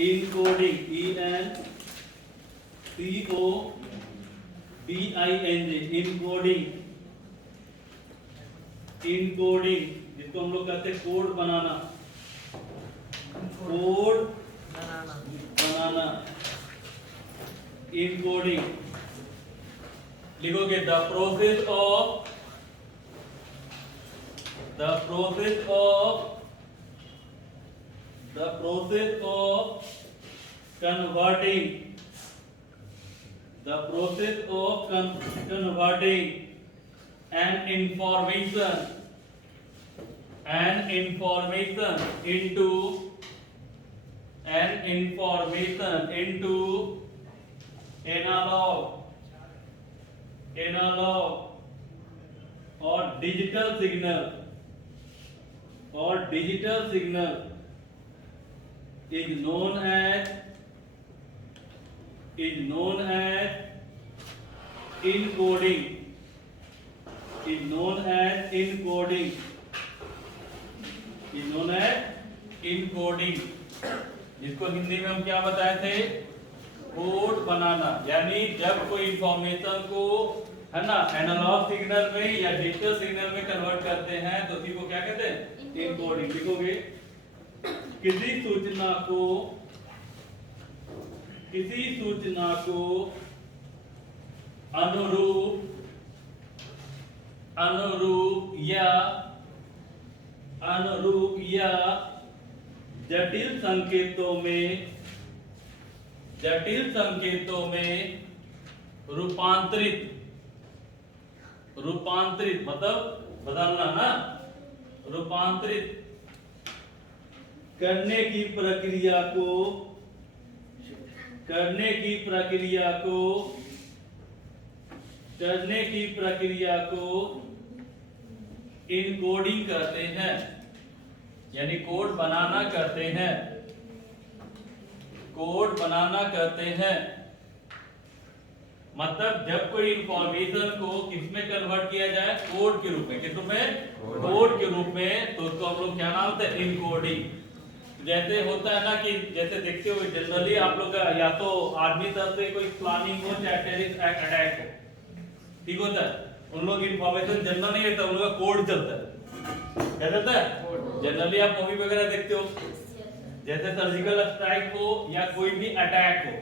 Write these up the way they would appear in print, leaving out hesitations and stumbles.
Encoding ENCODING encoding जिसको हम लोग कहते हैं कोड बनाना इनकोडिंग लिखोगे the process of converting an information into analog or digital signal is known as encoding जिसको हिंदी में हम क्या बताए थे कोड बनाना। यानी जब कोई इंफॉर्मेशन को है ना एनालॉग सिग्नल में या डिजिटल सिग्नल में कन्वर्ट करते हैं तो उसी को क्या कहते हैं इनकोडिंग। लिखोगे किसी सूचना को अनुरूप या जटिल संकेतों में रूपांतरित मतलब बदलना ना, रूपांतरित करने की प्रक्रिया को इनकोडिंग कहते हैं। यानी कोड बनाना कहते हैं। मतलब जब कोई इंफॉर्मेशन को किसमें कन्वर्ट किया जाए कोड के रूप में, किस रूप में कोड के रूप में, तो उसको हम लोग क्या नाम होता है इनकोडिंग। जैसे होता है ना कि जैसे देखते हो जनरली आप लोग का या तो आर्मी तरफ से कोई प्लानिंग हो चाहे टेररिस्ट अटैक हो, ठीक होता है, उन लोग इंफॉर्मेशन जनरल नहीं रहता, उन लोग का कोड चलता है। क्या चलता है जनरली आप मूवी वगैरह देखते हो, जैसे सर्जिकल स्ट्राइक हो या कोई भी अटैक हो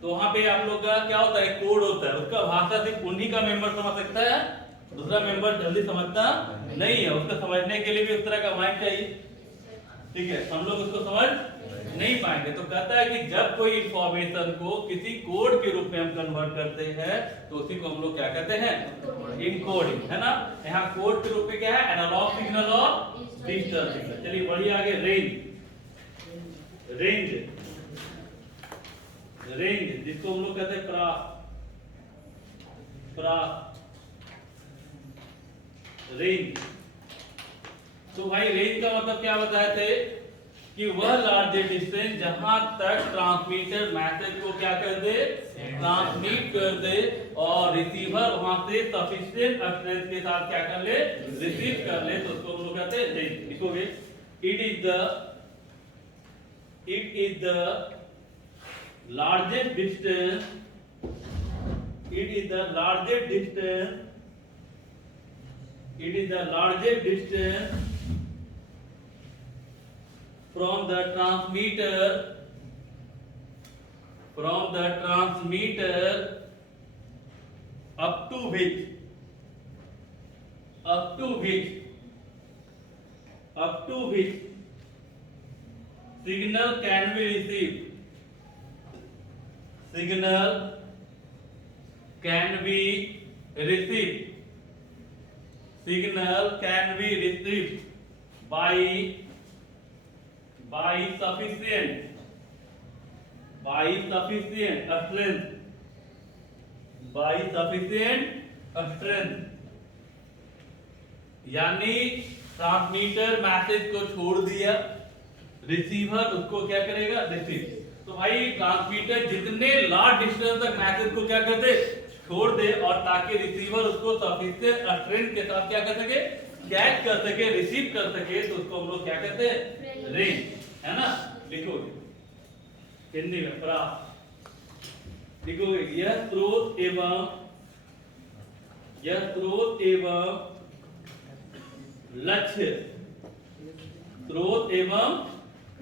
तो वहां पे आप लोग का क्या होता है कोड होता है। उसका भाषा सिर्फ उन्हीं का मेंबर समझ सकता है, दूसरा मेंबर जल्दी समझता नहीं है। उसको समझने के लिए भी उस तरह का माइंड चाहिए, ठीक है, हम लोग उसको समझ नहीं पाएंगे। तो कहता है कि जब कोई इंफॉर्मेशन को किसी कोड के रूप में हम कन्वर्ट करते हैं तो उसी को हम लोग क्या कहते हैं इनकोडिंग, है ना। यहाँ कोड के रूप में क्या है एनालॉग सिग्नल और डिजिटल सिग्नल। चलिए बढ़िए आगे रेंज जिसको हम लोग कहते हैं रेंज। तो भाई रेंज का मतलब क्या बताए थे कि वह लार्जेस्ट डिस्टेंस जहां तक ट्रांसमीटर मैसेज को क्या कर दे ट्रांसमिट कर दे और रिसीवर वहां से सफिशिएंट एक्सेस के साथ क्या कर ले रिसीव कर ले, तो उसको हम लोग कहते हैं रेंज। लिखोगे it is the largest distance from the transmitter up to which signal can be received by sufficient strength। यानी ट्रांसमीटर मैसेज को छोड़ दिया, रिसीवर उसको क्या करेगा रिसीव। तो भाई ट्रांसमीटर जितने लार्ज डिस्टेंस तक मैसेज को क्या कर दे छोड़ दे और ताकि रिसीवर उसको सफिशिएंट स्ट्रेंथ के साथ क्या कर सके कैच कर सके रिसीव कर सके, तो उसको हम लोग क्या कहते हैं रेंज, है ना। लिखोगे हिंदी में प्राप्त लिखोगे यह स्रोत एवं लक्ष्य, स्रोत एवं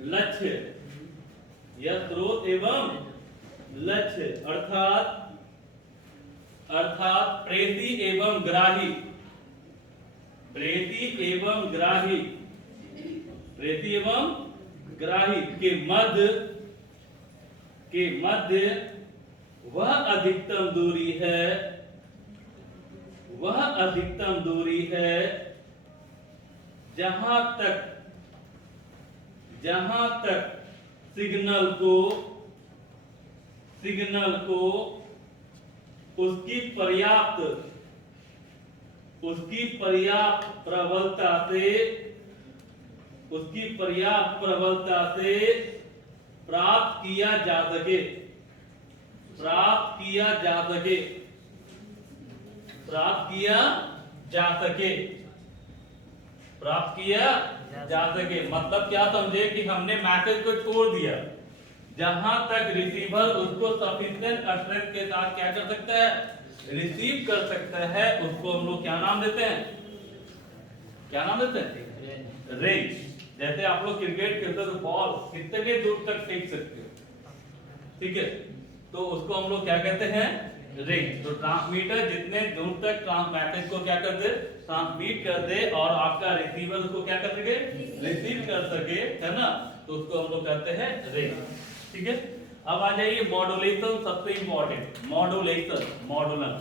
लक्ष्य, यह स्रोत एवं लक्ष्य अर्थात प्रेती एवं ग्राही, प्रेती एवं ग्राही, प्रेती एवं ग्राही के मध्य वह अधिकतम दूरी है जहां तक सिग्नल को उसकी पर्याप्त प्रबलता से प्राप्त किया जा सके, मतलब क्या समझे कि हमने मैसेज को छोड़ दिया, जहां तक रिसीवर उसको सफिशिएंट एश्योरेंस के साथ क्या कर सकता है, रिसीव कर सकता है, उसको हम लोग क्या नाम देते हैं, रेंज। जैसे आप लोग क्रिकेट खेलते हो तो बॉल कितने दूर तक फेंक सकते हो, ठीक है, तो उसको हम लोग क्या कहते हैं, रेंज। तो ट्रांसमीटर जितने दूर तक मैसेज को क्या कर दे, ट्रांसमिट कर दे और आपका रिसीवर उसको क्या कर सके, रिसीव कर सके, है ना, तो उसको हम लोग कहते हैं रेंज, ठीक है। अब आ जाइए मॉड्यूलेशन, सबसे इंपॉर्टेंट मॉड्यूलेशन, MODULATION,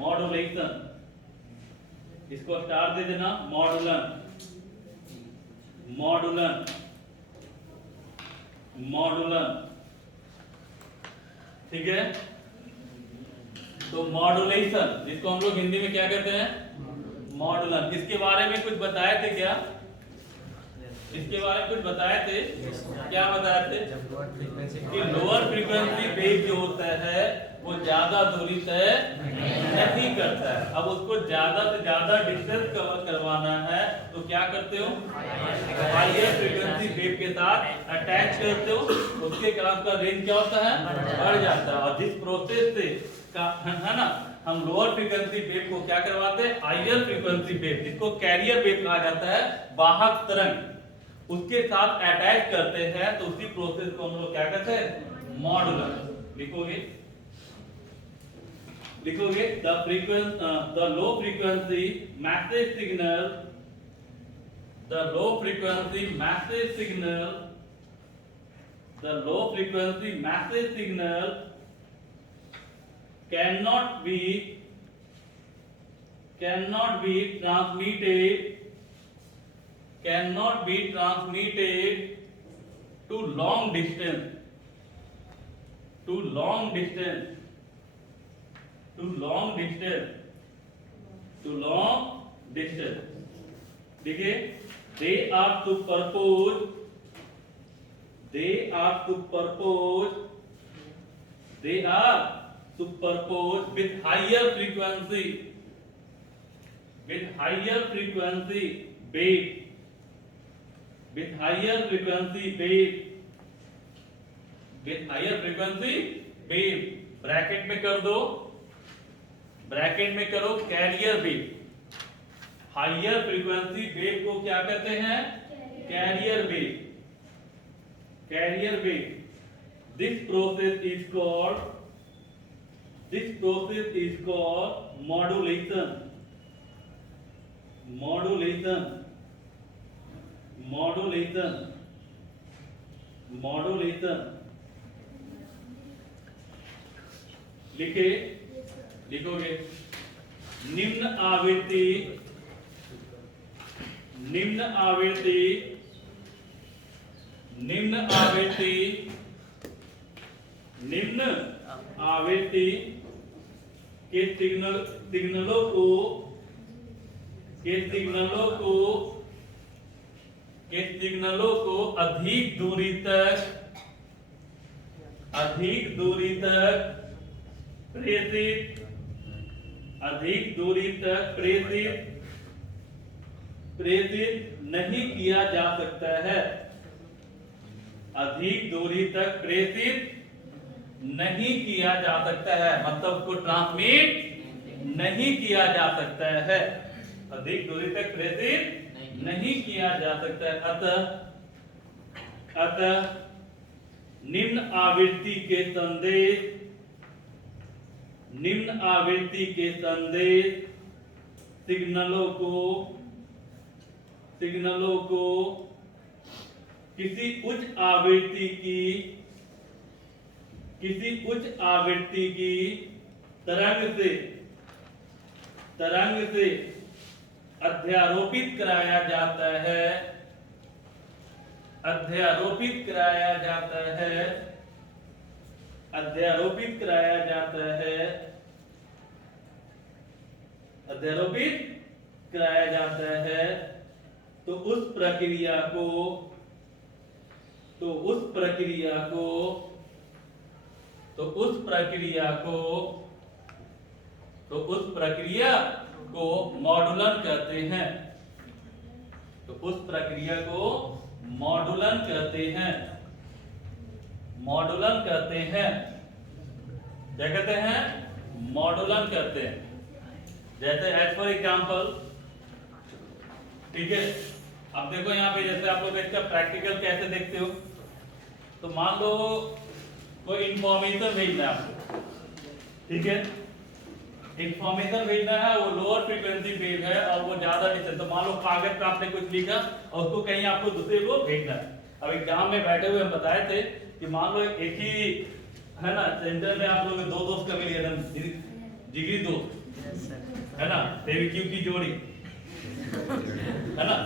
मॉड्यूलेशन, इसको स्टार दे देना, मॉड्यूलन, ठीक है। तो मॉड्यूलेशन जिसको हम लोग हिंदी में क्या कहते हैं, मॉड्यूलन। इसके बारे में कुछ बताए थे क्या, क्या बताए थे कि लोअर फ्रीक्वेंसी वेव जो होता है वो ज्यादा दूरी तय नहीं करता है। अब उसको ज्यादा से ज्यादा डिस्टेंस कवर करवाना है तो क्या करते हो, हायर फ्रीक्वेंसी वेव के साथ अटैच करते हो, उसके कारण का रेंज क्या होता है, बढ़ जाता है। और जिस प्रोसेस से है ना हम लोअर फ्रीक्वेंसी वेव को क्या करवाते हैं, हायर फ्रीक्वेंसी वेव, जिसको कैरियर वेव कहा जाता है, वाहक तरंग, उसके साथ अटैच करते हैं, तो उसी प्रोसेस को हम लोग क्या कहते हैं, मॉड्यूलन। लिखोगे the low frequency message signal, the low frequency message signal cannot be transmitted to long distance, देखिए, they are superposed with higher frequency wave, bracket में करो carrier wave. Higher frequency wave को क्या कहते हैं, carrier wave. This process is called modulation. लिखोगे निम्न आवृत्ति के सिग्नलों को अधिक दूरी तक प्रेषित नहीं किया जा सकता है। अधिक दूरी तक प्रेषित नहीं किया जा सकता है, मतलब उसको ट्रांसमिट नहीं किया जा सकता है। अधिक दूरी तक प्रेषित नहीं किया जा सकता है। अतः निम्न आवृत्ति के संदेश सिग्नलों को किसी उच्च आवृत्ति की तरंग से अध्यारोपित कराया जाता है। अध्यारोपित कराया जाता है। तो उस प्रक्रिया को मॉडुलन कहते हैं। तो उस प्रक्रिया को मॉडुलन कहते हैं। क्या कहते हैं? मॉडुलन कहते हैं। जैसे एज फॉर एग्जाम्पल, ठीक है, अब देखो यहाँ पे जैसे आप लोग इसका प्रैक्टिकल कैसे देखते हो। तो मान लो कोई इंफॉर्मेशन भेजना है आपको, ठीक है, इंफॉर्मेशन भेजना है, वो लोअर फ्रीक्वेंसी वेव है और वो ज्यादा डिस्टेंस। तो मान लो कागज पे आपने कुछ लिखा और उसको कहीं आपको दूसरे को भेजना है। अब एग्जाम में बैठे हुए हम बताए थे कि मान लो एक ही है ना सेंटर में आप लोग दो दोस्त का मिल गया, जिगरी दोस्त है ना, फेविक्विक की जोड़ी है ना।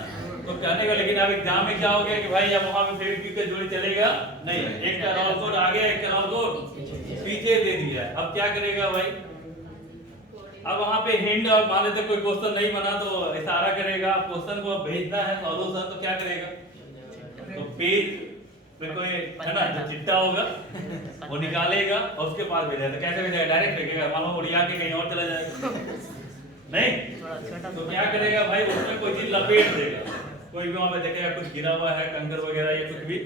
तो कहने का लेकिन अब एग्जाम में क्या हो गया कि भाई अब वहां पे फेविक्विक का जोड़ी चलेगा नहीं, एक का रोल कोड आगे एक का रोल कोड पीछे दे दिया। अब क्या करेगा भाई? अब वहां पे हिंट और मान लेते कोई क्वेश्चन नहीं बना तो इशारा करेगा, क्वेश्चन को भेजना है सॉल्यूशन, तो क्या करेगा? तो पेज पे कोई है ना जो चिट्टा होगा वो निकालेगा और उसके पास भेजेगा। तो कैसे भेजेगा? डायरेक्ट भेजेगा, मान लो उड़िया के कहीं और चला जाएगा नहीं। तो क्या करेगा भाई? उसमें कोई चीज लपेट देगा, कोई भी वहां पे देखेगा कुछ गिरा हुआ है, कंकर वगैरह या कुछ भी,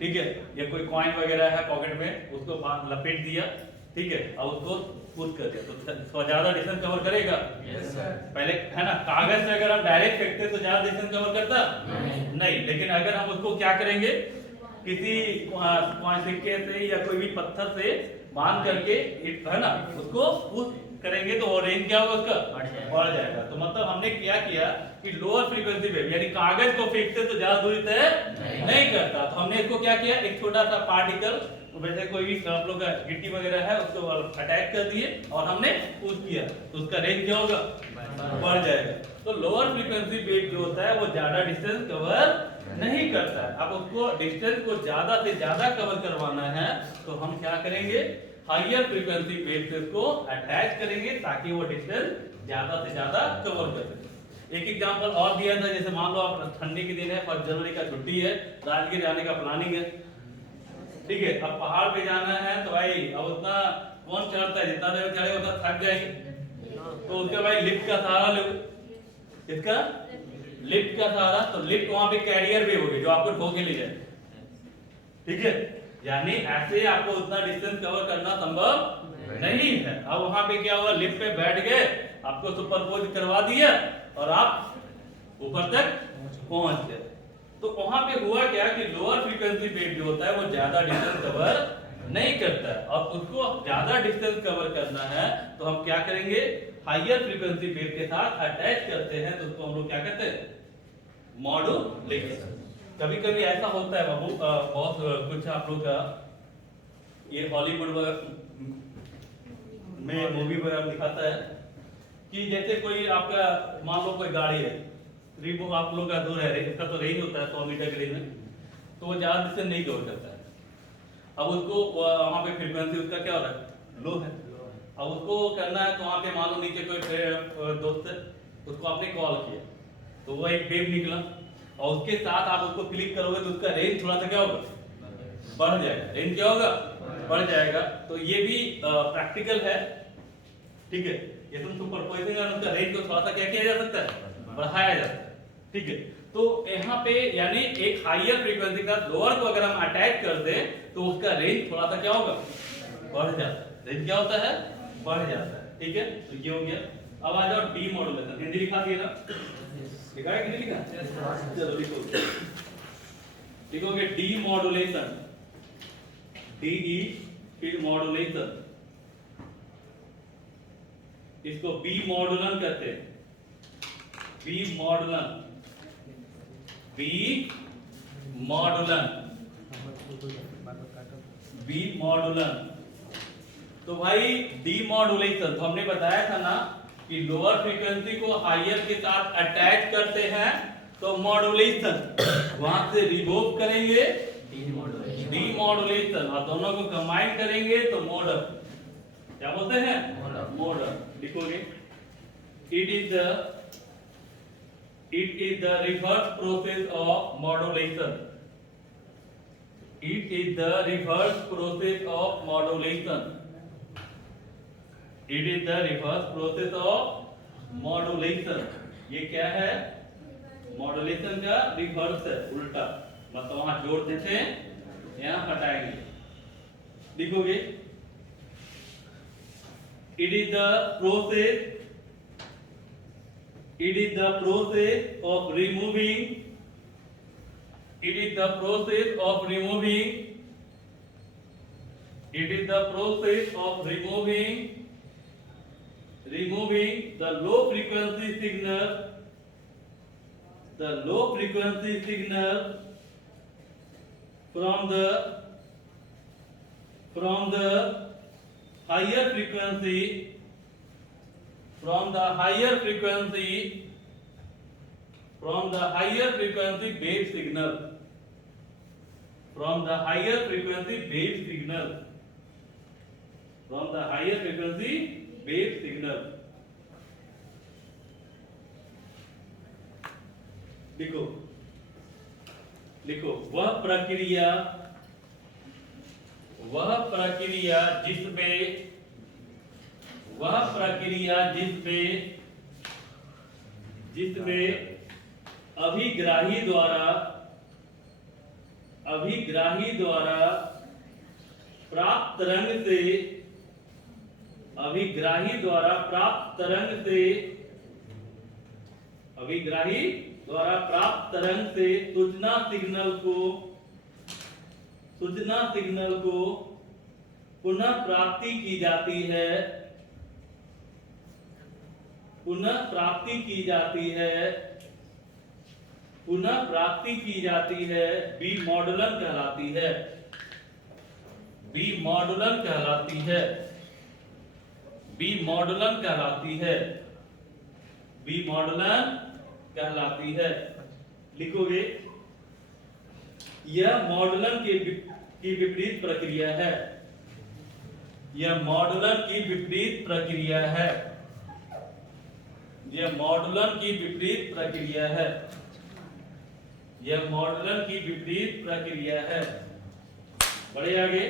ठीक है, या कोई कॉइन वगैरह है पॉकेट में, उसको लपेट दिया, ठीक है, और उसको पुश कर दिया। तो ज्यादा डिस्टेंस कवर करेगा? yes, पहले है ना कागज से अगर हम डायरेक्ट फेंकते तो ज्यादा डिस्टेंस कवर करता नहीं। लेकिन अगर हम उसको क्या करेंगे, किसी सिक्के से या कोई भी पत्थर से बांध करके है ना उसको पुश करेंगे तो रेंज क्या होगा उसका? बढ़ जाएगा। तो मतलब हमने क्या किया कि लोअर फ्रीक्वेंसी वेव यानी कागज को फेंकते तो ज्यादा दूरी तय नहीं करता। तो हमने इसको क्या किया, एक छोटा सा पार्टिकल, तो वैसे कोई भी आप लोग का गिट्टी वगैरह है उसको अटैक कर दिए और हमने पुश किया तो उसका रेंज क्या होगा? बढ़ जाएगा। तो लोअर फ्रीक्वेंसी वेव जो होता है वो ज्यादा डिस्टेंस कवर नहीं करता है। अब उसको डिस्टेंस को ज्यादा से ज्यादा कवर करवाना है तो हम क्या करेंगे, हायर फ्रीक्वेंसी वेव से उसको अटैच करेंगे ताकि वो डिस्टेंस ज्यादा से ज्यादा कवर कर सके। एक एग्जांपल और दिया था, जैसे मान लो आप ठंडी के दिन है, 1 जनवरी का छुट्टी है, राजगीर जाने का प्लानिंग है, ठीक है, अब पहाड़ पे जाना है तो भाई अब उतना कौन चढ़ता है, जितना देर चढ़े उतना थक जाएंगे, तो उसका भाई लिफ्ट का सहारा लो, इसका लिफ्ट का सहारा। तो लिफ्ट वहां पे कैरियर भी होगी जो आपको ढो के ले जाए, ठीक है, यानी ऐसे आपको उतना डिस्टेंस कवर करना संभव नहीं है। अब वहां पे क्या हुआ, लिफ्ट पे बैठ गए, आपको सुपरपोज करवा दिया और आप ऊपर तक पहुंच गए। तो वहां पे हुआ क्या कि लोअर फ्रीक्वेंसी वेव जो होता है वो ज्यादा डिस्टेंस कवर नहीं करता है और उसको ज्यादा डिस्टेंस कवर करना है तो हम क्या करेंगे, हायर फ्रीक्वेंसी वेव के साथ अटैच करते हैं। तो उसको हम लोग क्या कहते हैं, मॉड्यूलेशन। कभी कभी ऐसा होता है बाबू, बहुत कुछ आप लोग का ये हॉलीवुड में मूवी वगैरह दिखाता है कि जैसे कोई आपका मान लो कोई गाड़ी है, रिबो आप लोग का दूर है, इसका तो रेंज होता है 100 मीटर के रेंज में, तो वो ज्यादा डिस्टेंस नहीं कवर करता है। अब उसको वहां पे फ्रीक्वेंसी उसका क्या हो रहा है, लो है। अब उसको करना है तो वहां पे मान लो नीचे कोई दोस्त है, उसको आपने कॉल किया तो वो एक वेव निकला और उसके साथ आप उसको क्लिक करोगे तो उसका रेंज थोड़ा सा क्या होगा, बढ़ जाएगा। रेंज क्या होगा, बढ़ जाएगा। तो ये भी प्रैक्टिकल है, ठीक है, ये तुम सुपरपोजिशन उसका रेंज को थोड़ा सा क्या किया जा सकता है, बढ़ाया जा सकता है। ठीक है। तो यहाँ पे यानी एक हायर फ्रीक्वेंसी का लोअर को अगर हम अटैच कर दे तो उसका रेंज थोड़ा सा क्या होगा, बढ़ जाता है। रेंज क्या होता है, बढ़ जाता है। ठीक है, तो ये हो गया। अब आ जाओ डीमॉड्यूलेशन। हिंदी लिखा दिया ना, लिखा है कि नहीं लिखा? चलो लिखो, लिखोगे डीमॉड्यूलेशन, डी फिर मॉड्यूलेशन, इसको बी मॉड्यूलन कहते हैं, बी मॉड्यूलन, बी मॉड्यूलन, बी मॉड्यूलन। तो भाई डीमॉड्यूलेशन तो हमने बताया था ना कि लोअर फ्रीक्वेंसी को हायर के साथ अटैच करते हैं तो मॉड्यूलेशन, वहां से रिमूव करेंगे डीमॉड्यूलेशन, और दोनों को कंबाइन करेंगे तो मॉडल, क्या बोलते हैं, मॉडल। लिखोगे it is the reverse process of modulation, it is the reverse process of modulation, it is the reverse process of modulation. ये क्या है, मॉड्यूलेशन का रिवर्स है, उल्टा, मतलब वहां जोड़ देते हैं, यहां हटाएंगे। लिखोगे it is the process, it is the process of removing, it is the process of removing, it is the process of removing the low frequency signal, the low frequency signal from the higher frequency, from the higher frequency wave signal, from the higher frequency wave signal, from the higher frequency wave signal। लिखो, लिखो वह प्रक्रिया जिसमें अभिग्राही द्वारा प्राप्त तरंग से सूचना सिग्नल को पुनः प्राप्ति की जाती है, बी मॉड्यूलन कहलाती है, बी मॉड्यूलन कहलाती है। लिखोगे यह मॉड्यूलन की विपरीत प्रक्रिया है, यह मॉड्यूलन की विपरीत प्रक्रिया है, यह मॉड्यूलन की विपरीत प्रक्रिया है, यह मॉड्यूलन की विपरीत प्रक्रिया है। बढ़े आगे,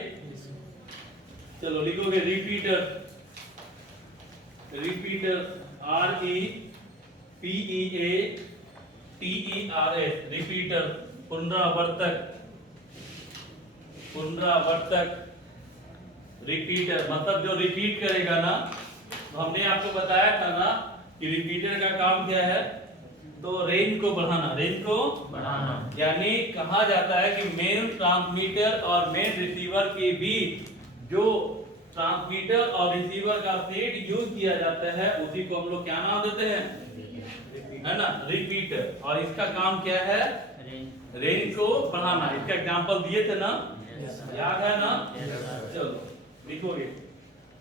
चलो लिखोगे रिपीटर, REPEATERS, रिपीटर, पुनरावर्तक, रिपीटर मतलब जो रिपीट करेगा ना। तो हमने आपको बताया था ना कि रिपीटर का काम क्या है, तो रेंज को बढ़ाना, यानी कहा जाता है कि मेन ट्रांसमीटर और मेन रिसीवर के बीच जो ट्रांसमीटर और रिसीवर का सेट यूज किया जाता है उसी को हम लोग क्या नाम देते हैं, है ना, रिपीटर। और इसका काम क्या है, रेंज को बढ़ाना। इसका एग्जांपल दिए थे ना, याद है ना? चलो लिखोगे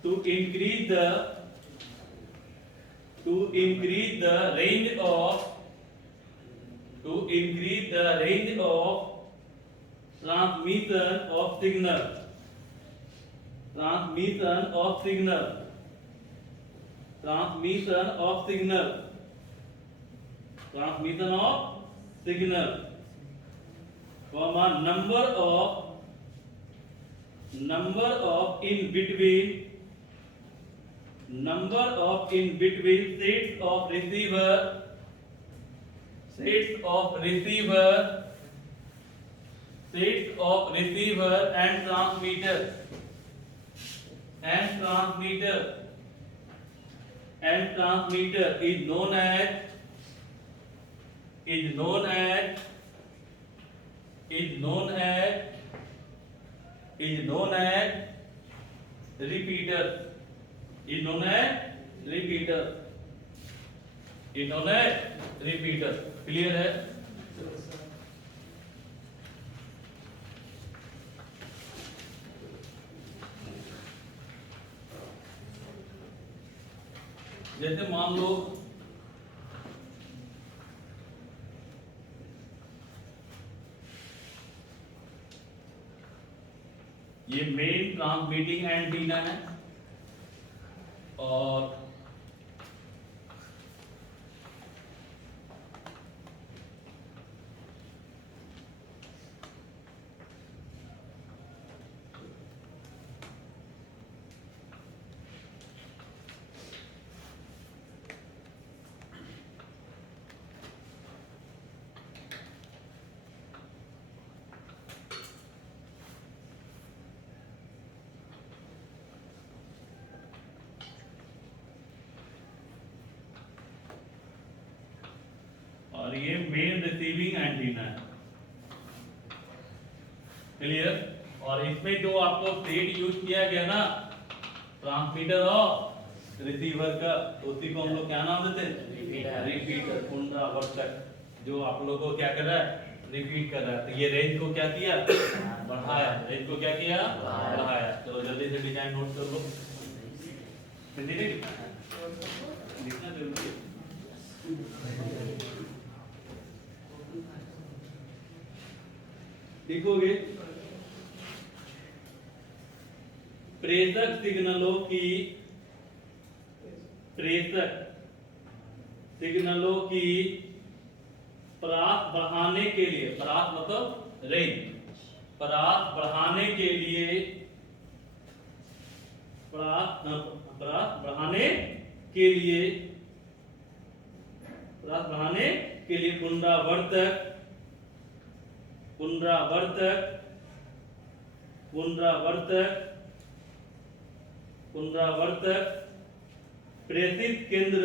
to increase the range of transmission of signal, comma number of in between sets of sets of receiver and transmitter is known as repeater. Clear है? जैसे मान लो ये मेन ट्रांसमिटिंग एंटीना है और ये मेन रिसीविंग एंटीना है। Clear? और इसमें जो आपको सेट यूज किया गया ना ट्रांसमीटर और रिसीवर का, उसी को हम लोग क्या नाम देते हैं? रिपीटर, पुनरावर्तक, जो आप लोगों को क्या कर रहा है? रिपीट कर रहा है। तो ये रेंज को क्या किया? बढ़ाया। रेंज को क्या किया? बढ़ाया। चलो जल्दी से डिजाइन नोट कर लो। लिखना जरूरी है। लिखोगे प्रेषक सिग्नलों की परास बढ़ाने के लिए, परास मतलब रेंज, परास बढ़ाने के लिए पुनरावर्तक प्रेषित केंद्र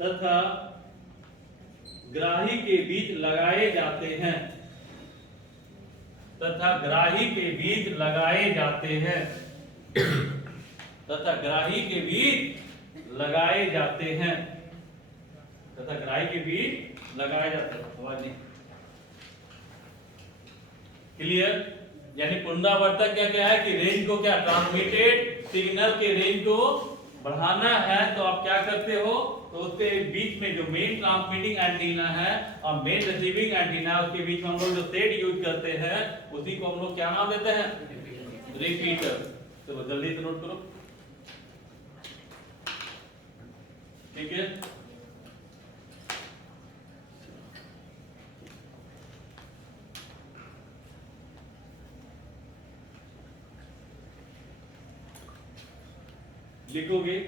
तथा ग्राही के बीच लगाए जाते हैं। आवाज नहीं क्लियर? यानी पुनरावर्तक क्या है कि रेंज को क्या, ट्रांसमिटेड सिग्नल के रेंज को बढ़ाना है तो आप क्या करते हो? तो उसके बीच में जो मेन ट्रांसमिटिंग एंटीना है और मेन रिसीविंग एंटीना है, उसके बीच में हम लोग जो सेट यूज करते हैं उसी को हम लोग क्या नाम देते हैं? रिपीटर। तो जल्दी से नोट करो। ठीक है? लिखोगे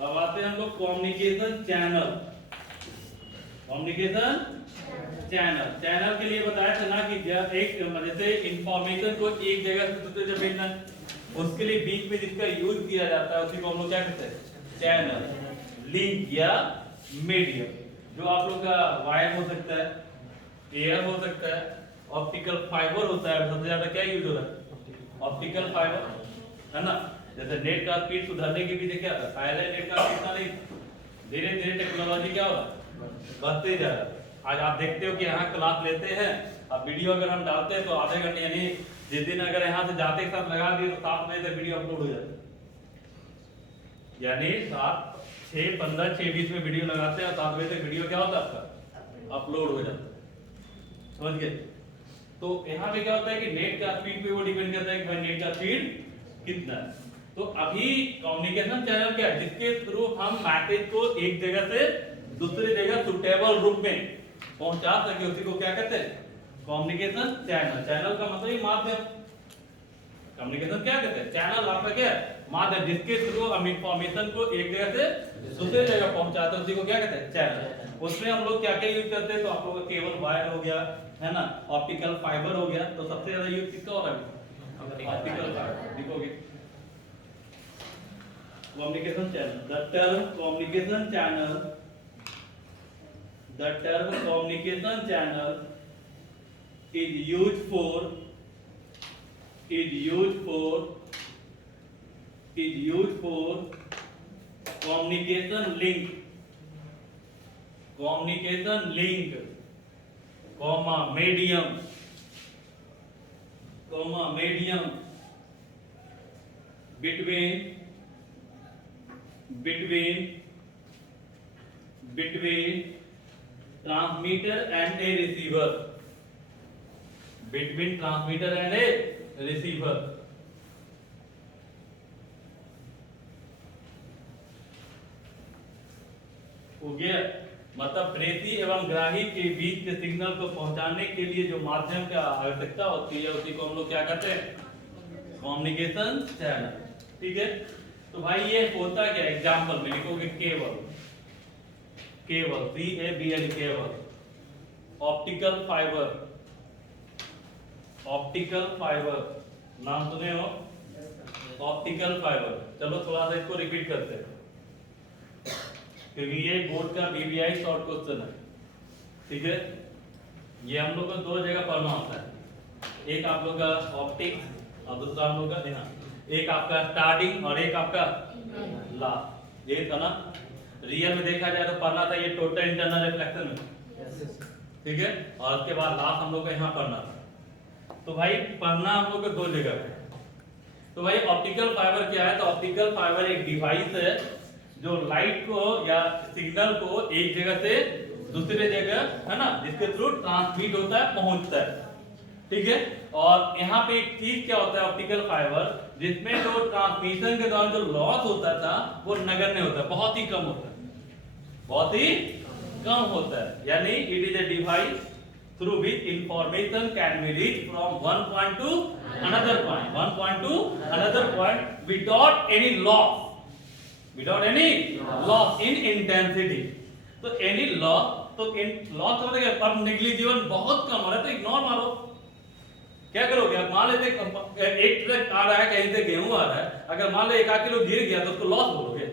अब आते हैं हम लोग कम्युनिकेशन चैनल। चैनल के लिए बताया था ना कि जब एक जैसे इंफॉर्मेशन को एक जगह से दूसरी जगह भेजना है, उसके लिए बीच में जिसका यूज किया जाता है उसी को हम लोग क्या कहते हैं? चैनल, लिंक या मीडियम। जो आप लोग का वायर हो सकता है, एयर हो सकता है, ऑप्टिकल फाइबर होता है। सबसे ज्यादा क्या यूज हो रहा है? ऑप्टिकल फाइबर, है ना? जैसे नेट का स्पीड सुधारने के पीछे क्या था? पहले नेट का स्पीड था नहीं, धीरे धीरे टेक्नोलॉजी क्या हो रहा है? बढ़ते जा रहा है। आज आप देखते हो कि यहाँ क्लास लेते हैं, अब वीडियो अगर हम डालते हैं तो आधे घंटे, यानी जिस दिन अगर यहाँ से जाते के साथ लगा दिए तो 7 बजे तक वीडियो अपलोड हो जाता है। यानी 7, 6, 15, 6, 20 में वीडियो लगाते हैं, 7 बजे तक वीडियो क्या होता है आपका? अपलोड हो जाता है। समझ गए? तो यहाँ पे क्या होता है कि नेट का स्पीड पे वो डिपेंड करता है कि भाई नेट का स्पीड कितना है। तो अभी कम्युनिकेशन चैनल क्या है? जिसके थ्रू हम मैसेज को एक जगह से दूसरी जगह सुटेबल रूप में पहुंचा सके उसी को क्या कहते हैं? Communication channel. चैनल का मतलब ही माध्यम। कम्युनिकेशन क्या कहते हैं? चैनल आपका क्या है? माध्यम, जिसके थ्रू हम इंफॉर्मेशन को एक जगह से दूसरे जगह पहुंचाते हैं उसी को क्या कहते हैं? चैनल। उसमें हम लोग क्या क्या यूज करते हैं? तो आप लोगों का केबल वायर हो गया, है ना, ऑप्टिकल फाइबर हो गया। तो सबसे ज्यादा यूज किसका हो रहा है? Optical fibre. लिखोगे communication channel. The term communication channel, the term communication channel is used for communication link, medium between transmitter and a receiver, between transmitter and a receiver। हो गया। मतलब प्रेषी एवं ग्राही के बीच के सिग्नल को पहुंचाने के लिए जो माध्यम की आवश्यकता होती है उसी को हम लोग क्या कहते हैं? Communication channel. ठीक है। तो भाई ये होता क्या? एग्जांपल में लिखोगे cable, CABL cable, optical fibre, नाम सुने हो? Optical fibre. चलो थोड़ा सा इसको रिपीट करते हैं क्योंकि ये बोर्ड का BBI शॉर्ट क्वेश्चन है। ठीक है। ये हम लोग को दो जगह पढ़ना होता है, एक आप लोग का ऑप्टिक्स और दूसरा हम लोग का ध्यान, एक आपका स्टार्टिंग और एक आपका लास्ट। ये था ना। रियल में देखा जाए तो पढ़ना था ये टोटल इंटरनल रिफ्लेक्शन में। ठीक है। और उसके बाद लास्ट हम लोग को यहाँ पढ़ना था। तो भाई पढ़ना हम लोग को दो जगह है। तो भाई ऑप्टिकल फाइबर क्या है? तो ऑप्टिकल फाइबर एक डिवाइस है जो लाइट को या सिग्नल को एक जगह से दूसरे जगह, है ना, जिसके थ्रू ट्रांसमिट होता है, पहुंचता है। ठीक है। और यहाँ पे एक चीज क्या होता है ऑप्टिकल फाइबर, जिसमें जो ट्रांसमिशन के दौरान जो लॉस होता था वो नगण्य होता है, बहुत ही कम होता है, बहुत ही कम होता है। यानी it is a device through which information can be reached from one point to another point without any loss in intensity। तो any loss, तो loss मतलब क्या? अब negligible बहुत कम हो रहा है तो इग्नोर मारो। क्या करोगे? अब मान लेते एक ट्रक आ रहा है, कहीं से गेहूं आ रहा है, अगर मान लो 1 किलो गिर गया तो उसको लॉस बोलोगे?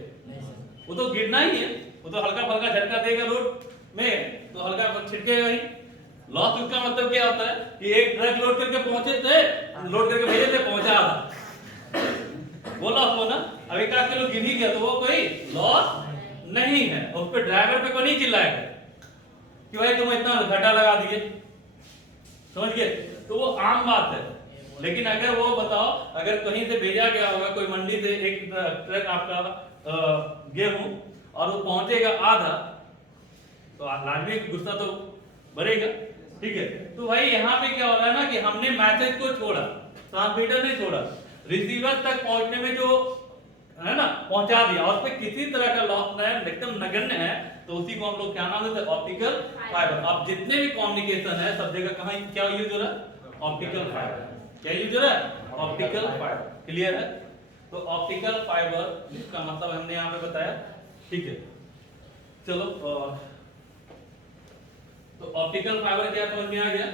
वो तो गिरना ही है, वो तो हल्का फल्का झटका देगा रोड में तो हल्का छिटकेगा ही। लॉस उसका मतलब क्या होता है कि एक ट्रक लोड करके पहुंचे थे, लोड करके भेजे थे, पहुंचा था, वो लॉस हो ना। अब 1 किलो गिर ही गया तो वो कोई लॉस नहीं है। उस पे ड्राइवर पे कोई नहीं चिल्लाएगा कि भाई तुम इतना घाटा लगा दिए, समझ गए? तो वो आम बात है। लेकिन अगर वो बताओ, अगर कहीं से भेजा गया होगा कोई मंडी से एक ट्रक आपका गेहूं और वो पहुंचेगा आधा, तो लाजमी गुस्सा तो बढ़ेगा। ठीक है। तो भाई यहाँ पे क्या हो रहा है ना कि हमने मैसेज को छोड़ा, ट्रांसमीटर ने छोड़ा, रिसीवर तक पहुंचने में जो है ना पहुंचा दिया, और पे किसी तरह का लॉस न है, एकदम नगण्य है, तो उसी को हम लोग क्या नाम देते हैं? Optical fibre. अब जितने भी कम्युनिकेशन है सब जगह कहाँ क्या यूज हो रहा है? Optical fibre. क्या यूज हो रहा है? Optical fibre. क्लियर है? तो ऑप्टिकल फाइबर इसका मतलब हमने यहाँ पे बताया। ठीक है। चलो तो ऑप्टिकल फाइबर क्या समझ में आ गया?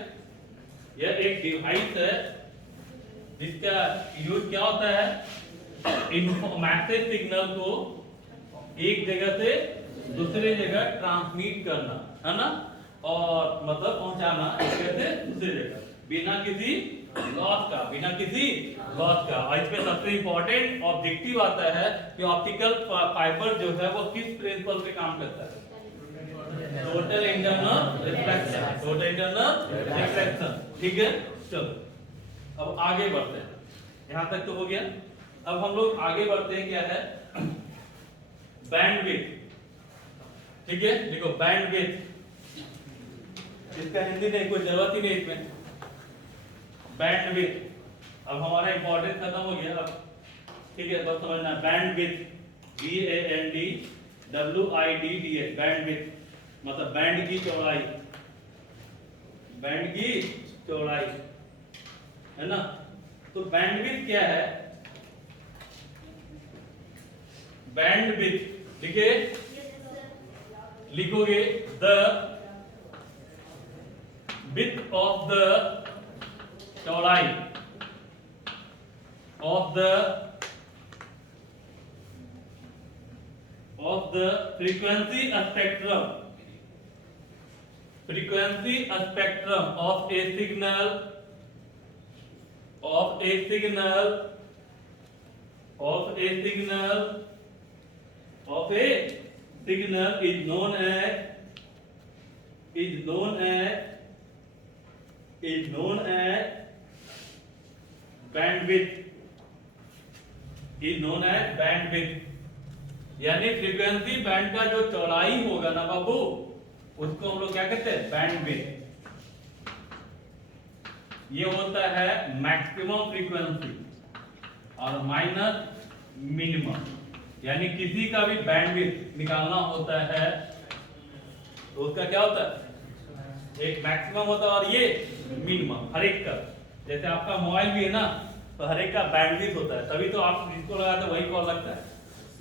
यह एक डिवाइस है जिसका यूज क्या होता है? मैसेज सिग्नल को एक जगह से दूसरे जगह ट्रांसमिट करना, है ना, और मतलब पहुंचाना एक जगह से दूसरे जगह बिना किसी लॉस का। और इसमें सबसे इंपॉर्टेंट ऑब्जेक्टिव आता है कि ऑप्टिकल फाइबर जो है वो किस प्रिंसिपल पे काम करता है? Total internal reflection. ठीक है। चलो अब आगे बढ़ते हैं। यहां तक तो हो गया। अब हम लोग आगे बढ़ते हैं। क्या है? बैंडविड्थ। ठीक है। देखो बैंडविड्थ, इसका हिंदी में कोई जरूरत ही नहीं इसमें। बैंडविड्थ अब हमारा इंपॉर्टेंट खत्म हो गया। अब ठीक है, बस समझना बैंडविड्थ, BANDWIDTH, बैंडविड्थ मतलब बैंड की चौड़ाई, बैंड की चौड़ाई, है ना। तो बैंडविड्थ क्या है? बैंडविड्थ लिखे, लिखोगे द width of the चौड़ाई of the frequency spectrum of a signal is known as bandwidth, यानी फ्रीक्वेंसी बैंड का जो चौड़ाई होगा ना बाबू, उसको हम लोग क्या कहते हैं? बैंडविड्थ। ये होता है मैक्सिमम फ्रीक्वेंसी और माइनस मिनिमम, यानी किसी का भी बैंडविड्थ निकालना होता है तो उसका क्या होता है? एक मैक्सिमम होता है और ये मिनिमम, हर एक का। जैसे आपका मोबाइल भी है ना, तो हर एक का बैंडविड्थ होता है, तभी तो आप जिसको लगाते हैं वही कॉल लगता है।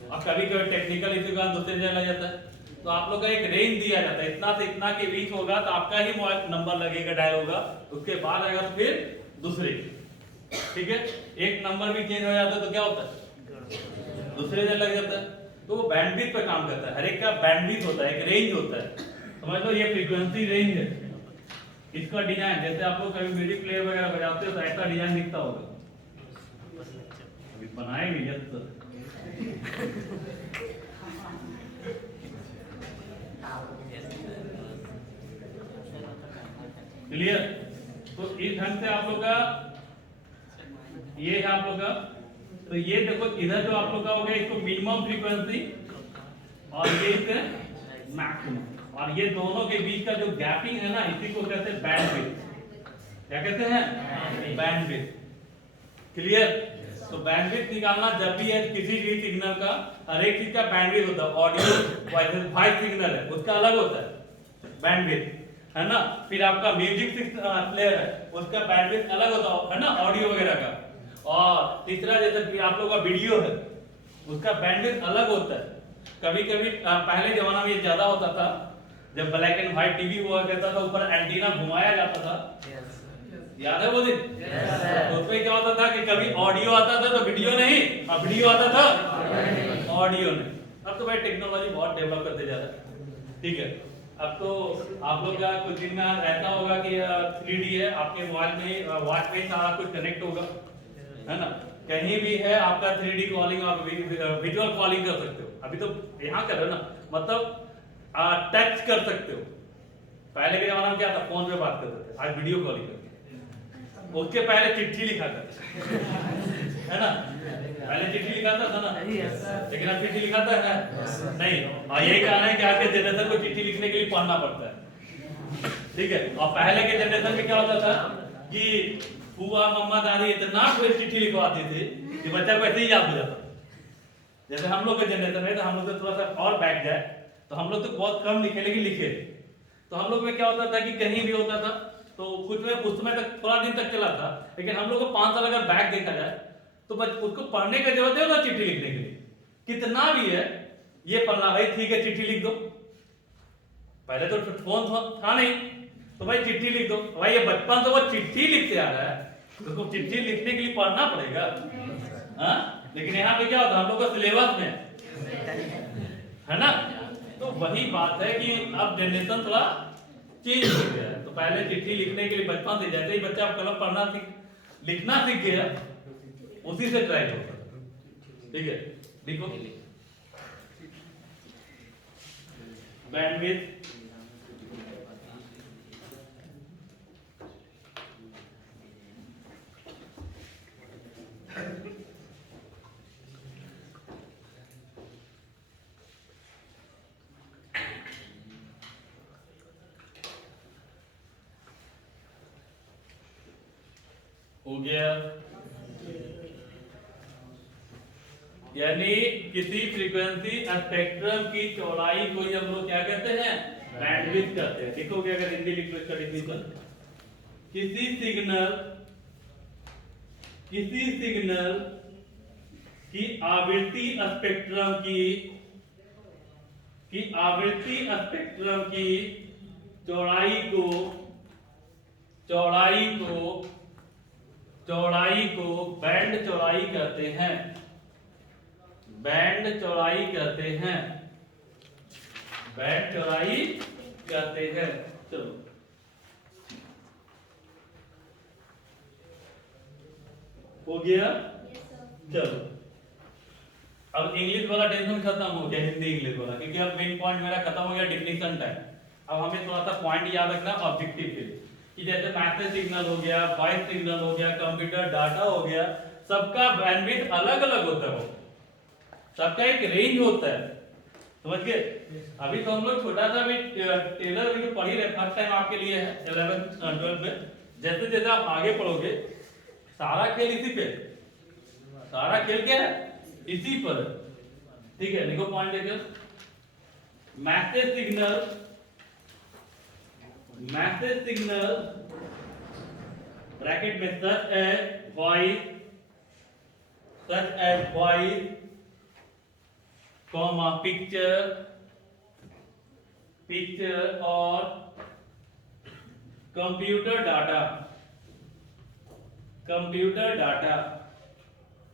और कभी कभी टेक्निकल इश्यू का दूसरे जगह लग जाता है, तो आप लोग का एक रेंज दिया जाता है, इतना से इतना के बीच होगा तो आपका ही मोबाइल नंबर लगेगा, डायल होगा, उसके बाद आएगा तो फिर दूसरे, ठीक है। एक नंबर भी चेंज हो जाता है तो क्या होता है? दूसरे जगह लग जाता है। तो वो बैंडविड्थ पे काम करता है, हर एक का बैंडविड्थ होता है, एक रेंज होता है, समझ लो। ये फ्रीक्वेंसी रेंज है। इसका डिजाइन, जैसे आप लोग कभी म्यूजिक प्लेयर वगैरह बजाते हो तो ऐसा डिजाइन दिखता होगा, अभी बनाएंगे यस क्लियर। तो इस ढंग से आप लोग का ये है आप लोग का। तो ये देखो इधर जो आप लोग का हो गया, इसको मिनिमम फ्रीक्वेंसी और ये इसके मैक्सिमम, और ये दोनों के बीच का जो गैपिंग है ना, इसी को कहते हैं बैंडविड्थ। क्या कहते हैं? बैंडविड्थ। क्लियर। तो बैंडविड्थ निकालना जब भी है किसी भी सिग्नल का, हर एक चीज का बैंडविड्थ होता है। ऑडियो वॉइस सिग्नल है उसका अलग होता है बैंडविड्थ, है ना। फिर आपका म्यूजिक प्लेयर है उसका बैंडविड्थ अलग होता है ना, ऑडियो वगैरह का। और तीसरा जैसे आप लोगों का वीडियो है उसका बैंडविड्थ अलग होता है। कभी कभी पहले जमाना में ये ज्यादा होता था, जब ब्लैक एंड व्हाइट टीवी हुआ करता था, ऊपर एंटीना घुमाया जाता था, याद है वो दिन? तो उसमें क्या होता था कि कभी ऑडियो आता था तो वीडियो नहीं, अब वीडियो आता था ऑडियो नहीं। अब तो भाई टेक्नोलॉजी बहुत डेवलप करते जा रहा है, ठीक है। अब तो आप लोग का कुछ दिन में ऐसा होगा कि 3D है आपके मोबाइल में, वॉच में सारा कुछ कनेक्ट होगा, है ना। कहीं भी है आपका 3D कॉलिंग, आप विजुअल कॉलिंग कर सकते हो। अभी तो यहाँ कर रहे हो ना, मतलब टच कर सकते हो। पहले के जमाना में क्या था, फोन पे बात करते थे, आज वीडियो कॉलिंग करते। उसके पहले चिट्ठी लिखा करते है ना, पहले चिट्ठी लिखाता था ना, लेकिन अब चिट्ठी लिखाता है नहीं। और यही कारण है कि आज के जनरेशन को चिट्ठी लिखने के लिए पढ़ना पड़ता है, ठीक है। और पहले के जनरेशन में क्या होता था कि फूफा मम्मा दादी इतना कोई चिट्ठी लिखवाती थी कि बच्चा को ऐसे ही याद हो जाता। जैसे हम लोग के जनरेशन में, तो हम लोग तो थोड़ा सा और बैठ जाए तो हम लोग तो बहुत कम लिखे, लेकिन लिखे। तो हम लोग में क्या होता था कि कहीं भी होता था तो कुछ में उस समय तक थोड़ा दिन तक चला था, लेकिन हम लोग को 5 साल अगर बैक देखा जाए तो बस उसको पढ़ने की जरूरत है ना, चिट्ठी लिखने के लिए कितना भी है, ये पढ़ना भाई ठीक है चिट्ठी लिख दो। पहले तो फोन था नहीं, तो भाई चिट्ठी लिख दो। भाई ये बचपन से वो चिट्ठी लिखते आ रहा है, उसको चिट्ठी लिखने के लिए पढ़ना पड़ेगा, हाँ। लेकिन यहाँ पे क्या होता है, हम लोग का सिलेबस में है ना। तो वही बात है कि अब जनरेशन थोड़ा चेंज हो गया है। तो पहले चिट्ठी लिखने के लिए बचपन से, जैसे ही बच्चा कलम पढ़ना लिखना सीख गया, उसी से ट्राई करो, ठीक है। लिखो बैंडविड्थ हो गया। यानी किसी फ्रीक्वेंसी स्पेक्ट्रम की चौड़ाई को हम लोग क्या कहते हैं? बैंडविड्थ कहते हैं। लिखोगे अगर हिंदी लिख लो इसका डिफिनेशन, किसी सिग्नल की आवृत्ति स्पेक्ट्रम की चौड़ाई को बैंड चौड़ाई कहते हैं। बैंड चौड़ाई कहते हैं। चलो हो गया। चलो अब इंग्लिश वाला टेंशन खत्म हो गया, हिंदी इंग्लिश वाला, क्योंकि अब मेन पॉइंट मेरा खत्म हो गया डिफिनीशन टाइम। अब हमें थोड़ा सा पॉइंट याद रखना ऑब्जेक्टिव के लिए, कि जैसे मैसेज सिग्नल हो गया, वॉइस सिग्नल हो गया, कंप्यूटर डाटा हो गया, सबका बैंडविड्थ अलग अलग होता है, सबका एक रेंज होता है, समझ गए। अभी तो हम लोग छोटा सा भी टेलर अभी तो पढ़ ही रहे, फर्स्ट टाइम आपके लिए है 11th 12th में। जैसे जैसे आप आगे पढ़ोगे सारा खेल इसी पे, सारा खेल क्या है, इसी पर। ठीक है, लिखो पॉइंट देखो। मैसेज सिग्नल ब्रैकेट में such as voice comma picture और computer data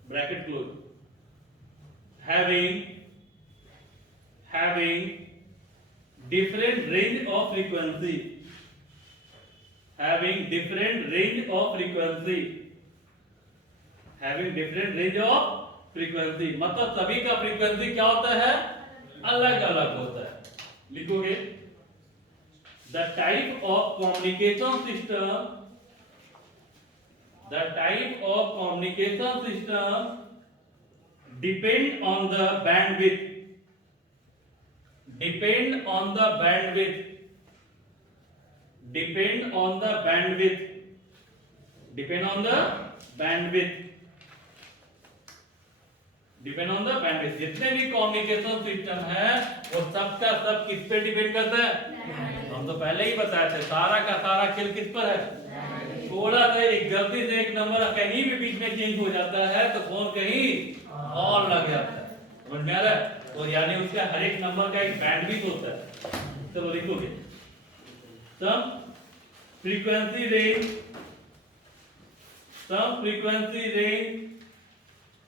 bracket close having different range of frequency, मतलब सभी का फ्रीक्वेंसी क्या होता है, अलग अलग होता है। लिखोगे the type of communication system depend on the bandwidth जितने भी कम्युनिकेशन सिस्टम है वो सबका सब किस पे डिपेंड करता है, हम तो पहले ही बताए थे, सारा का सारा खेल किस पर है। थोड़ा सा एक गलती से एक नंबर कहीं भी बीच में चेंज हो जाता है तो फोन कहीं और लग जाता है, समझ में आ रहा है। तो यानी उसका हर एक नंबर का एक बैंडविड्थ होता है। चलो लिखोगे some frequency range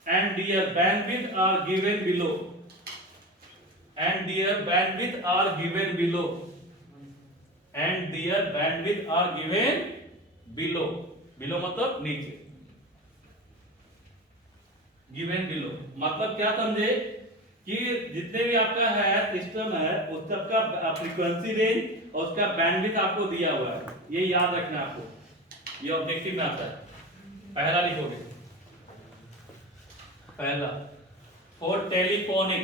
and their bandwidth are given below मतलब नीचे, गिवन बिलो मतलब क्या समझे कि जितने भी आपका है सिस्टम है उस सबका फ्रीक्वेंसी रेंज और उसका बैंडविड्थ आपको दिया हुआ है, ये याद रखना है आपको, ये ऑब्जेक्टिव में आता है। पहला लिखोगे, पहला फॉर टेलीफोनिक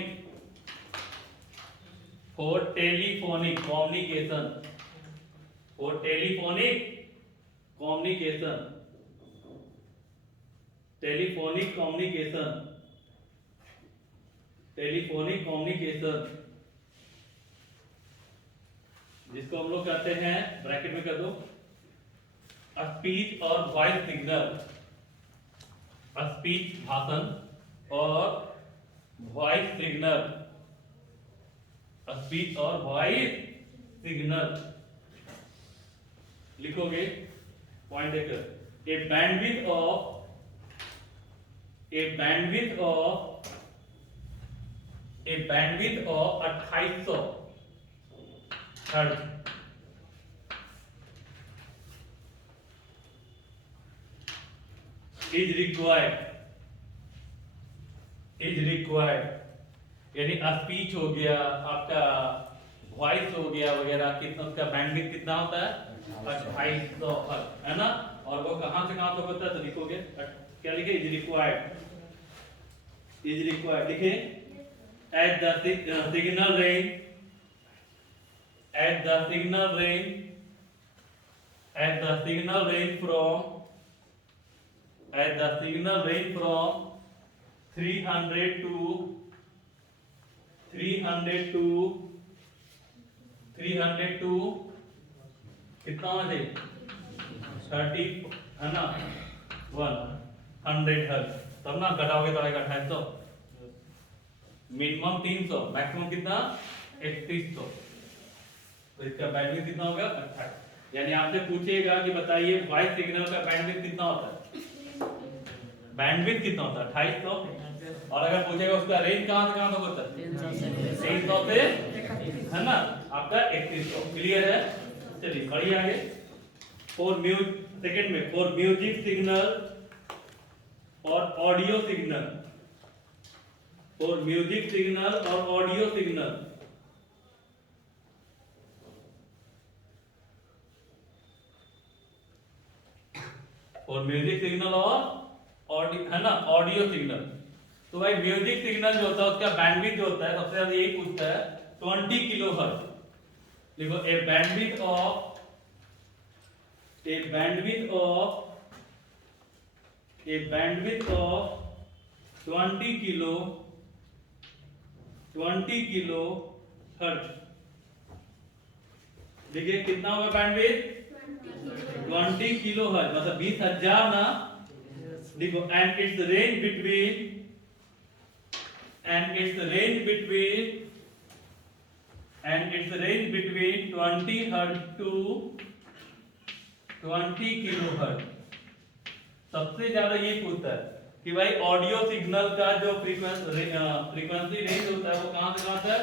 कम्युनिकेशन जिसको हम लोग कहते हैं, ब्रैकेट में कर दो, स्पीच और वॉइस सिग्नल, स्पीच भाषण और वॉइस सिग्नल, लिखोगे पॉइंट देकर, a bandwidth of 2800 hertz is required, यानी स्पीच हो गया, आपका वॉइस हो गया वगैरह, कितना उसका बैंडविड्थ कितना होता है, 2800 हर्ट्ज, है ना। और वो कहां से कहां तक होता है, तो लिखोगे क्या लिखे, इज रिक्वायर्ड लिखे at the signal range from 300 to कितना होना चाहिए, 30 है ना 100 हर्ट्ज, तब ना घटाओगे तो आएगा 250। मिनिमम 300, मैक्सिमम कितना 3100। तो इसका बैंडविड्थ कितना होगा 28। यानी आपसे पूछेगा कि बताइए वॉइस सिग्नल का बैंडविड्थ कितना होता है, बैंडविड्थ कितना होता है 2800। और अगर पूछेगा उसका रेंज कहां से कहां तक होता है 300 से है ना आपका 3100। क्लियर है? चलिए बढ़िए आगे। सेकंड में फॉर म्यूजिक सिग्नल और audio signal, for music signal और ऑडियो सिग्नल, और म्यूजिक सिग्नल और ऑडियो है ना ऑडियो सिग्नल। तो भाई म्यूजिक सिग्नल जो होता है उसका बैंडविड्थ जो होता है सबसे ज्यादा यही पूछता है 20 किलोहर्ट्ज। देखो ए बैंडविड्थ ऑफ 20 किलो हर्ट्ज। देखिए कितना होगा बैंडविड्थ 20 किलो हर्ट्ज, मतलब 20,000 ना। देखो and its range between 20 hertz to 20 kilohertz. सबसे ज्यादा ये पूछता है कि भाई ऑडियो सिग्नल का जो फ्रीक्वेंसी रेंज होता है वो कहां से कहां तक,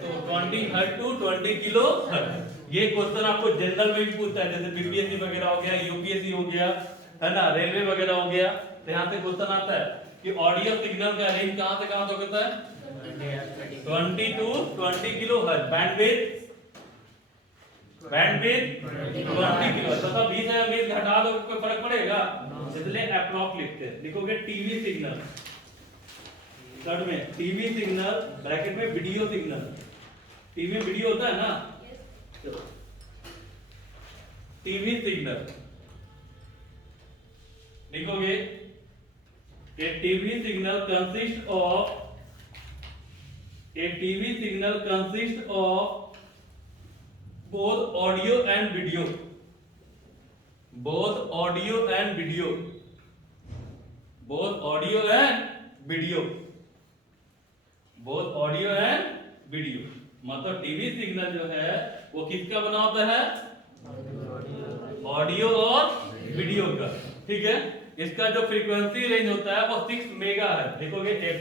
तो 20 हर्ट्ज टू 20 किलो हर्ट्ज। ये क्वेश्चन आपको जनरल में भी पूछता है, जैसे बीपीएससी वगैरह हो गया, यूपीएससी हो गया है ना, रेलवे वगैरह हो गया। तो यहाँ से क्वेश्चन आता है कि ऑडियो सिग्नल का रेंज कहां से कहां तक होता है 20 to 20 kilohertz. Bandwidth 20 kilo. तो सब 20 घटा दो कोई फर्क पड़ेगा, इसलिए अप्रॉक्स लिखते हैं। लिखोगे टीवी सिग्नल, थर्ड में टीवी सिग्नल ब्रैकेट में वीडियो सिग्नल। टीवी में वीडियो होता है ना, चलो टीवी सिग्नल लिखोगे a TV signal consist of both audio and video, both audio and video, both audio and video, both audio and video। मतलब TV signal जो है वो किसका बना होता है, ऑडियो और वीडियो का। ठीक है, इसका जो फ्रीक्वेंसी रेंज होता है वो 6 मेगाहर्ट्ज। देखोगे ए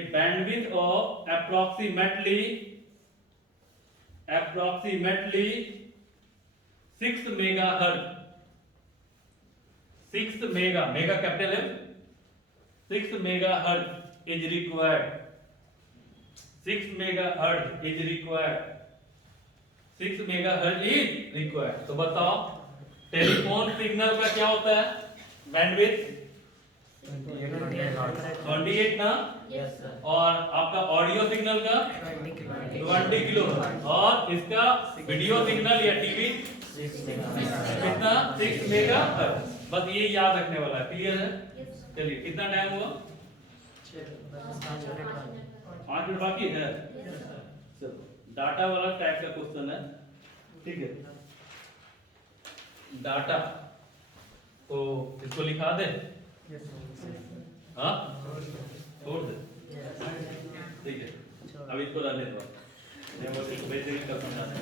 bandwidth of approximately 6 megahertz, 6 mega capital M, 6 megahertz is required, 6 megahertz is required, 6 megahertz is required। तो बताओ टेलीफोन सिग्नल का क्या होता है बैंडविड्थ 28 ना, और आपका ऑडियो सिग्नल का 20 किलो, और इसका वीडियो सिग्नल या टीवी कितना 6 मेगाहर्ट्ज। बस ये याद रखने वाला है। क्लियर है? चलिए कितना टाइम हुआ 5 मिनट बाकी है। चलो डाटा वाला टाइप का क्वेश्चन है। ठीक है, डाटा तो इसको लिखा दे, हाँ छोड़ दे। ठीक है, अब इसको रहने दो, मैं इसको भेज देंगे कल समझाने।